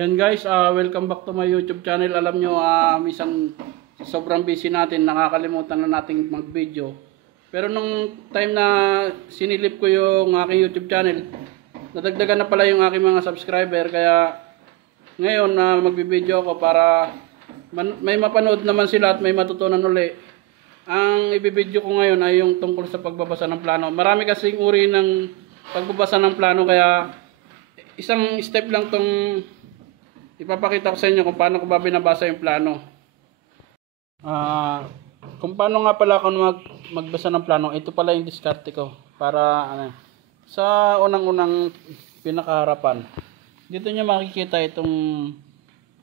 Yan guys, welcome back to my YouTube channel. Alam nyo, minsan sobrang busy natin, nakakalimutan na nating mag-video. Pero nung time na sinilip ko yung aking YouTube channel, nadagdagan na pala yung aking mga subscriber. Kaya ngayon na magbibideo ako para may mapanood naman sila at may matutunan uli. Ang ibibideo ko ngayon ay yung tungkol sa pagbabasa ng plano. Marami kasing uri ng pagbabasa ng plano, kaya isang step lang tong ipapakita ko sa inyo kung paano ko ba binabasa yung plano. Kung paano nga pala ako magbasa ng plano, ito pala yung diskarte ko para sa unang-unang pinakaharapan. Dito nyo makikita itong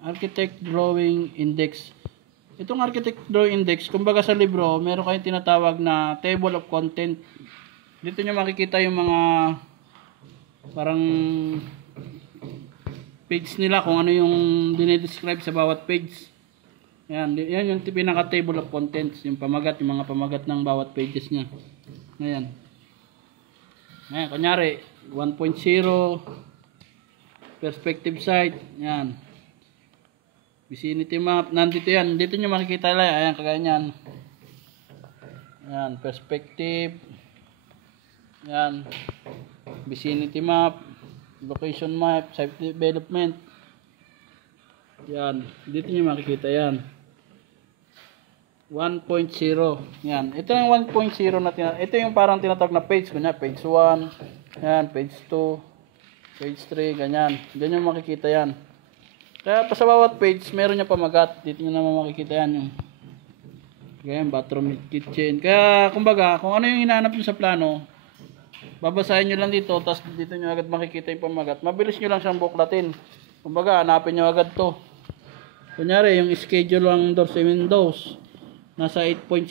Architect Drawing Index. Itong Architect Drawing Index, kumbaga sa libro, meron kayong tinatawag na Table of Content. Dito nyo makikita yung mga parang page nila, kung ano yung dinidescribe sa bawat page. Yan yung pinaka table of contents, yung pamagat, yung mga pamagat ng bawat pages nya. Ayan. Ayan, kunyari 1.0 perspective site, yan. Vicinity map, nandito yan. Dito nyo makikita lang, ayan, kagaya nyan. Ayan, perspective. Ayan, vicinity map, location map, site development. Yan, dito nyo makikita yan. 1.0. Yan, ito yung 1.0 na ito yung parang tinatawag na page. Kunya, page 1, yan, page 2, page 3, ganyan. Diyan yung makikita yan. Kaya pa sa bawat page, meron niya pamagat. Dito nyo naman makikita yan. Yung ganyan, bathroom, kitchen. Kaya, kumbaga, kung ano yung hinahanap nyo sa plano, babasahin nyo lang dito, tapos dito nyo agad makikita yung pamagat. Mabilis nyo lang siyang buklatin. Kumbaga, hanapin nyo agad to. Kunyari, yung schedule ng doors and windows, nasa 8.0.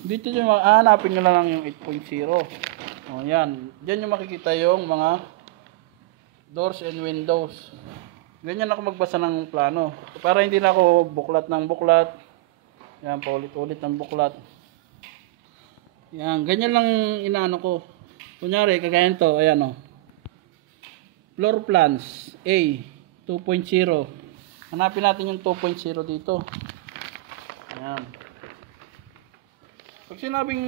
Dito nyo, hanapin nyo lang yung 8.0. O, yan. Diyan nyo makikita yung mga doors and windows. Ganyan ako magbasa ng plano. Para hindi na ako buklat ng buklat. Yan, paulit-ulit ng buklat. Yan, ganyan lang inaano ko. Kunyari, kagaya nito, ayan o. Floor plans, A, 2.0. Hanapin natin yung 2.0 dito. Ayan. Pag sinabing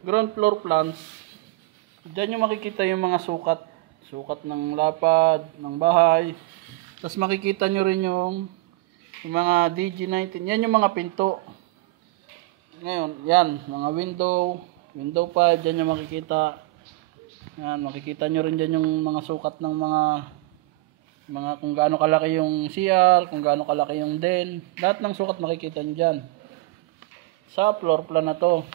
ground floor plans, dyan yung makikita yung mga sukat. Sukat ng lapad, ng bahay. Tapos makikita nyo rin yung mga DG19. Yan yung mga pinto. Ngayon, yan, mga window 5, dyan yung makikita. Yan, makikita nyo rin dyan yung mga sukat ng mga kung gaano kalaki yung CR, kung gaano kalaki yung den. Lahat ng sukat makikita nyo dyan. Sa floor plan na to.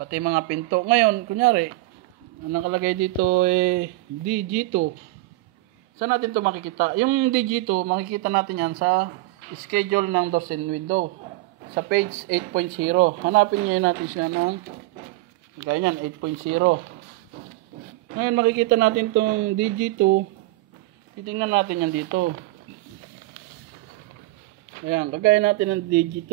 Pati mga pinto. Ngayon, kunyari, ang nakalagay dito DG2. Saan natin to makikita? Yung DG2, makikita natin yan sa schedule ng doors and window. Sa page 8.0. Hanapin nyo natin siya ng ganyan, 8.0. Ngayon makikita natin itong DG2. Titingnan natin yan dito. Ayan, kagaya natin ng DG2.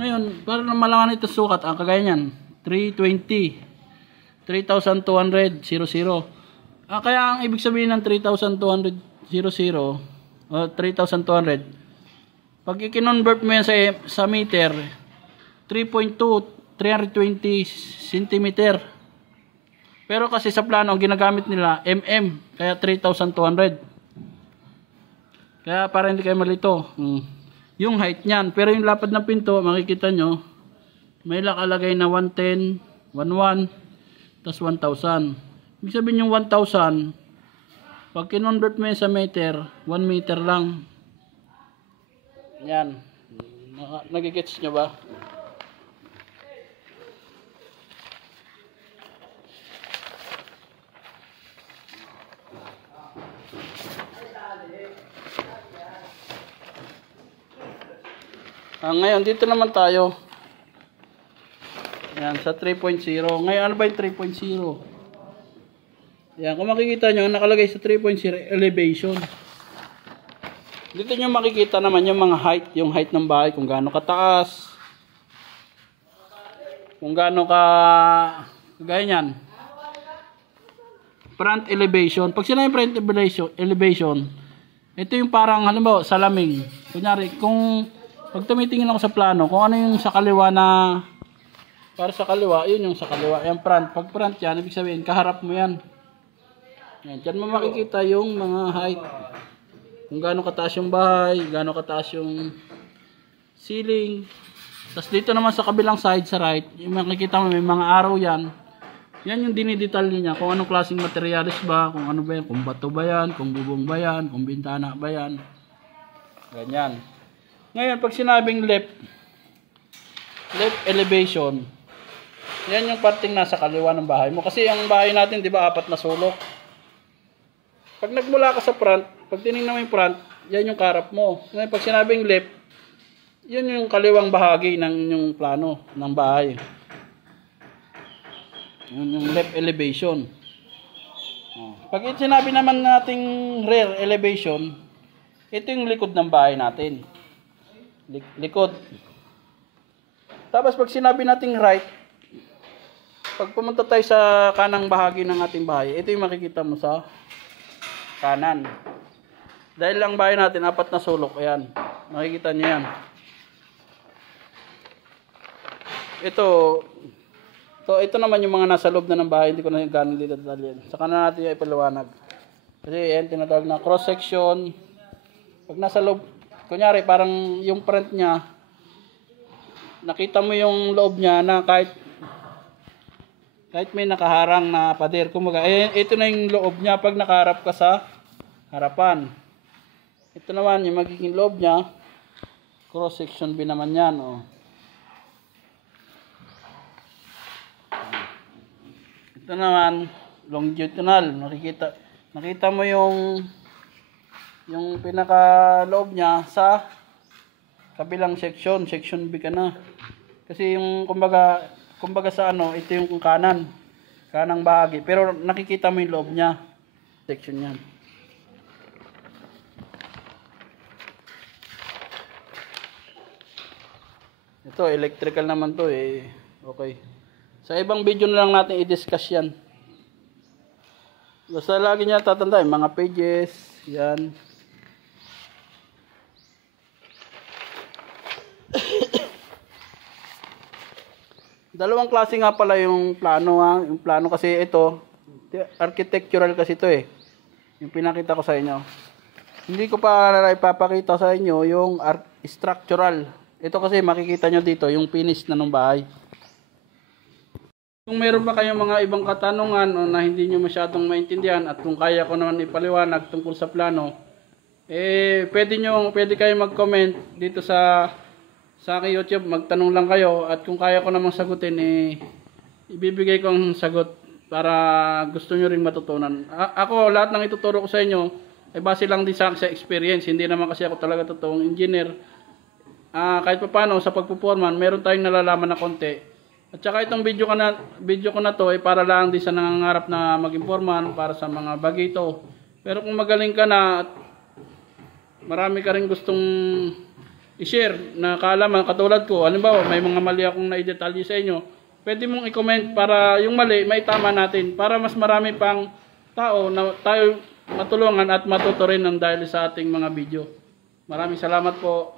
Ngayon, para na malaman ito sukat, kagaya niyan, 320, 3,200, 00. Kaya ang ibig sabihin ng 3,200, 00, o 3,200, pag i-convert mo yan sa meter, 3.2, 320 cm. Pero kasi sa plano, ang ginagamit nila, kaya 3,200. Kaya para hindi kayo malito, yung height niyan. Pero yung lapad ng pinto, makikita nyo, may nakalagay na 110, 11, tas 1,000. Ibig sabihin yung 1,000, pag kinonvert mo sa meter, 1 meter lang. Yan. Nagigets nyo ba? Ngayon, dito naman tayo. Yan, sa 3.0. Ngayon, ano ba yung 3.0? Yan, kung makikita nyo, nakalagay sa 3.0 elevation. Dito nyo makikita naman yung mga height, yung height ng bahay, kung gaano kataas, kung gaano gaya nyan. front elevation. Pag sinabi front elevation, Ito yung parang halimbawa salamin. Kunyari, kung pag tumitingin ako sa plano, kung ano yung sa kaliwa na para sa kaliwa, yun yung sa kaliwa. Yung front. Pag front yan, ibig sabihin, kaharap mo yan. Yan. Diyan mo makikita yung mga height. Kung gaano kataas yung bahay, gaano kataas yung ceiling. Tapos dito naman sa kabilang side, sa right, yung makikita mo may mga arrow yan. Yan yung dinidetalye niya. Kung anong klaseng materialis ba, kung ano ba yan, kung bato ba yan, kung bubong ba yan, kung bintana ba yan. Ganyan. Ngayon, pag sinabing left elevation, yan yung parting nasa kaliwa ng bahay mo. Kasi ang bahay natin, di ba, 4 na sulok. Pag nagmula ka sa front, pag tinignan mo yung front, yan yung karap mo. Ngayon, pag sinabing left, yun yung kaliwang bahagi ng yung plano ng bahay. Yun yung left elevation. Pag sinabi naman nating rear elevation, ito yung likod ng bahay natin. Likod. Tapos pag sinabi nating right, pag pumunta tayo sa kanang bahagi ng ating bahay, ito yung makikita mo sa kanan. Dahil lang bahay natin, 4 na sulok. Ayan. Makikita nyo yan. Ito naman yung mga nasa loob na ng bahay. Hindi ko na gano'n dito detalyin. Saka na natin yung ipaliwanag. Kasi yan, tinatawag na cross section. Pag nasa loob, kunyari parang yung front niya, nakita mo yung loob niya na kahit may nakaharang na pader. Kumbaga, ito na yung loob niya pag nakaharap ka sa harapan. Ito naman yung magiging loob niya. Cross section B naman yan. Oh. Ito naman, longitudinal. Nakita mo yung pinaka loob niya sa kabilang section. Section B ka na. Kasi yung kumbaga sa ito yung kanang bahagi. Pero nakikita mo yung loob niya. Section yan. Ito, electrical naman to eh. Okay. Sa ibang video na lang natin i-discuss yan. Basta lagi niya tatandaan, mga pages, yan. Dalawang klase nga pala yung plano ha. Yung plano kasi ito, architectural kasi ito eh. Yung pinakita ko sa inyo. Hindi ko pa ipapakita sa inyo yung structural. Ito kasi makikita nyo dito, yung finish na ng bahay. Kung meron pa kayong mga ibang katanungan o na hindi nyo masyadong maintindihan at kung kaya ko naman ipaliwanag tungkol sa plano, pwede kayo mag-comment dito sa aking YouTube, magtanong lang kayo at kung kaya ko namang sagutin, ibibigay ko ang sagot para gusto nyo rin matutunan. Ako, lahat ng ituturo ko sa inyo, ay base lang din sa experience, hindi naman kasi ako talaga totoong engineer. Kahit pa paano, sa pagpuporman, meron tayong nalalaman na konti. At saka itong video ko na to ay para lang din sa nangangarap na maging foreman para sa mga bagito. Pero kung magaling ka na at marami ka rin gustong i-share na kaalaman katulad ko, halimbawa may mga mali akong naidetalye sa inyo, pwede mong i-comment para yung mali maitama natin para mas marami pang tao na tayo matulungan at matuto rin ng dahil sa ating mga video. Maraming salamat po.